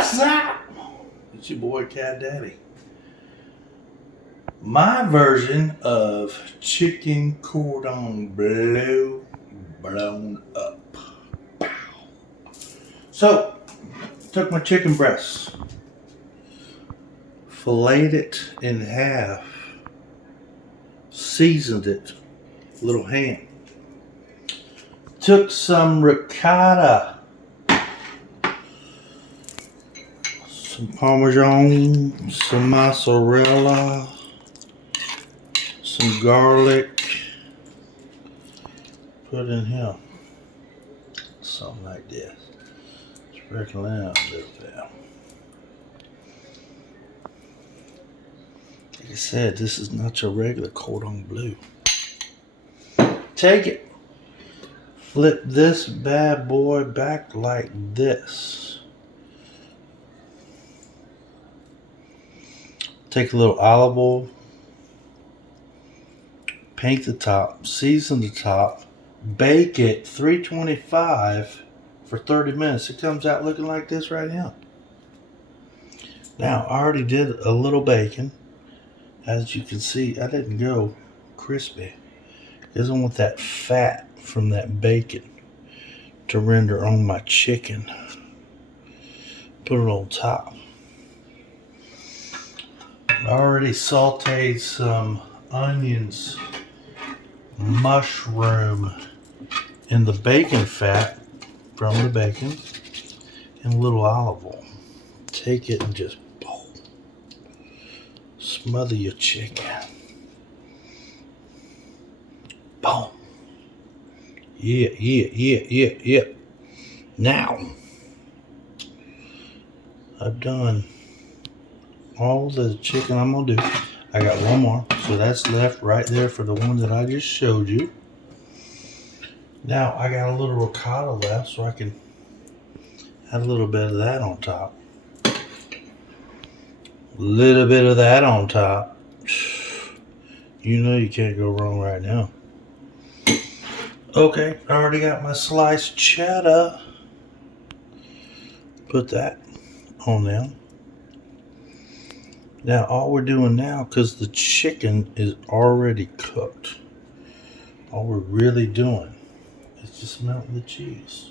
What's up? It's your boy Cat Daddy. My version of chicken cordon bleu blown up. So, took my chicken breast, filleted it in half, seasoned it, little ham. Took some ricotta, some parmesan, some mozzarella, some garlic, put in here, something like this. Sprinkle out a little bit. Like I said, this is not your regular cordon bleu. Take it, flip this bad boy back like this. Take a little olive oil, paint the top, season the top, bake it 325 for 30 minutes. It comes out looking like this right now. Now, I already did a little bacon. As you can see, I didn't go crispy because I want that fat from that bacon to render on my chicken. Put it on top. I already sauteed some onions, mushroom in the bacon fat from the bacon, and a little olive oil. Take it and just boom, smother your chicken. Boom. Yeah. Now, I've done all the chicken I'm gonna do. I got one more, so that's left right there for the one that I just showed you. Now I got a little ricotta left, so I can add a little bit of that on top. A little bit of that on top. You know you can't go wrong right now. Okay, I already got my sliced cheddar. Put that on there. Now all we're doing now, because the chicken is already cooked, all we're really doing is just melting the cheese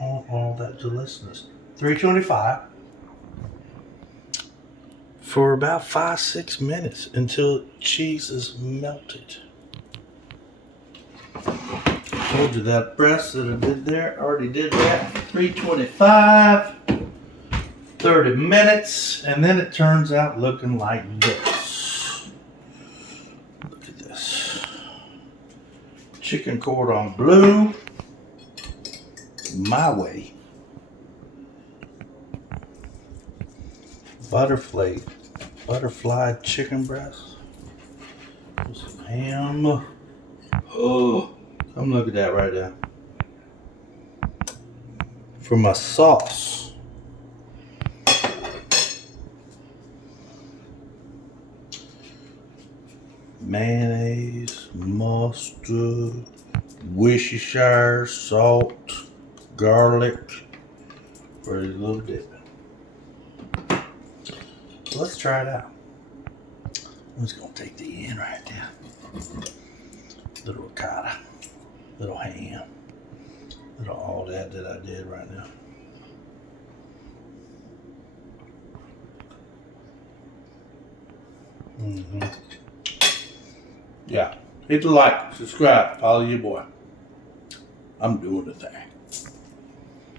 on all that deliciousness. 325 for about 5-6 minutes until cheese is melted. I told you that breast that I did there, already did that. 325. 30 minutes, and then it turns out looking like this. Look at this. Chicken cordon bleu, my way. Butterfly chicken breast. With some ham. Oh, come look at that right there. For my sauce. Mayonnaise, mustard, Worcestershire, salt, garlic for a little dip. So let's try it out. I'm just gonna take the end right there. Little ricotta, little ham, little all that I did right now. Yeah, hit the like, subscribe, follow your boy. I'm doing the thing.